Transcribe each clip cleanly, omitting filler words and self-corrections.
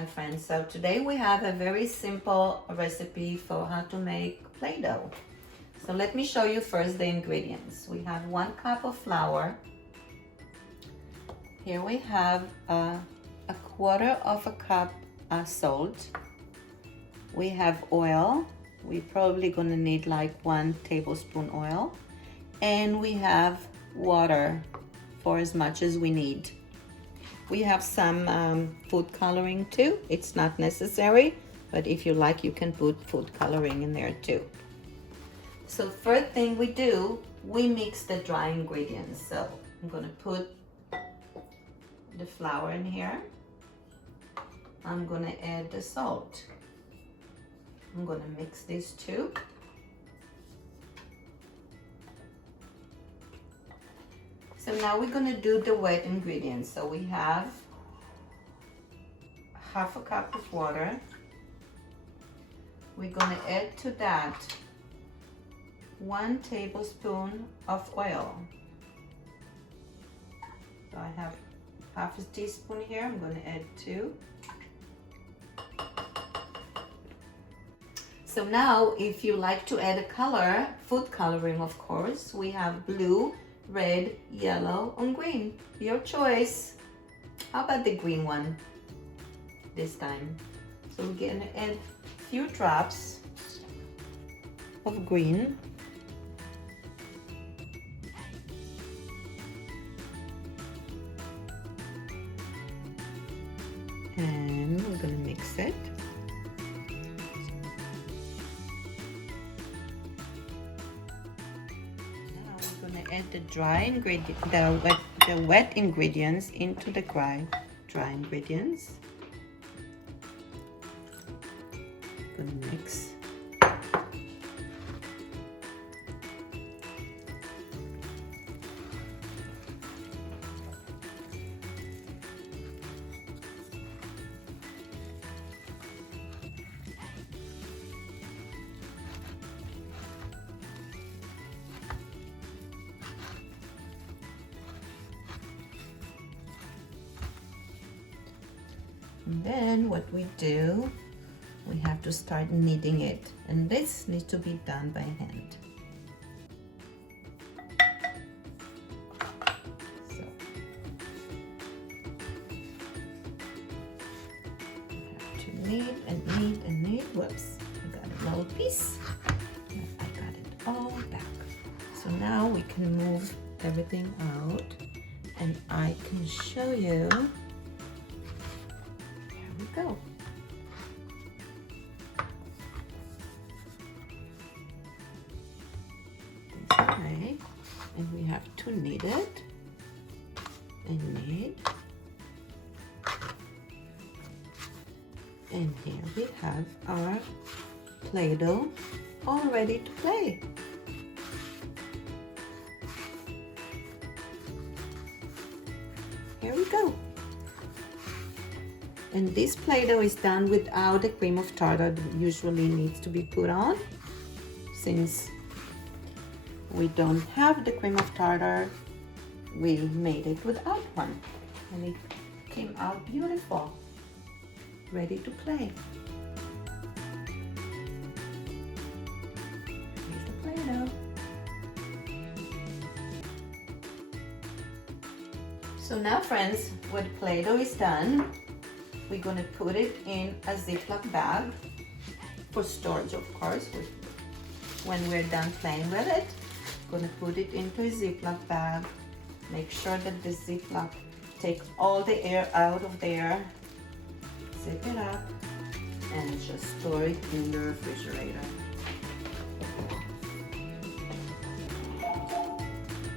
Hi friends, so today we have a very simple recipe for how to make Play-Doh. So let me show you first the ingredients. We have 1 cup of flour. Here we have a 1/4 cup salt. We have oil. We're probably gonna need like 1 tablespoon oil. And we have water for as much as we need. We have some food coloring too. It's not necessary, but if you like, you can put food coloring in there too. So first thing we do, we mix the dry ingredients. So I'm gonna put the flour in here. I'm gonna add the salt. I'm gonna mix these two. So now we're gonna do the wet ingredients. So we have 1/2 cup of water. We're gonna add to that 1 tablespoon of oil. So I have 1/2 teaspoon here. I'm gonna add 2. So now if you like to add a color, food coloring of course, we have blue, red, yellow, and green. Your choice. How about the green one this time? So we're gonna add a few drops of green. And we're gonna mix it. Add the dry ingredient, the wet ingredients into the dry ingredients. Gonna mix. And then what we do, we have to start kneading it, and this needs to be done by hand. So we have to knead and knead and knead. Whoops, I got a little piece. I got it all back. So now we can move everything out, and I can show you. Go. This way, and we have to knead it and knead, and here we have our Play-Doh all ready to play. Here we go. And this Play-Doh is done without the cream of tartar that usually needs to be put on. Since we don't have the cream of tartar, we made it without one. And it came out beautiful, ready to play. Here's the Play-Doh. So now friends, when the Play-Doh is done, we're gonna put it in a Ziploc bag for storage, of course. When we're done playing with it, gonna put it into a Ziploc bag. Make sure that the Ziploc take all the air out of there. Zip it up and just store it in the refrigerator.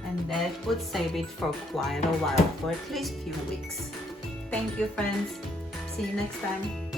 And that would save it for quite a while, for at least a few weeks. Thank you, friends. See you next time.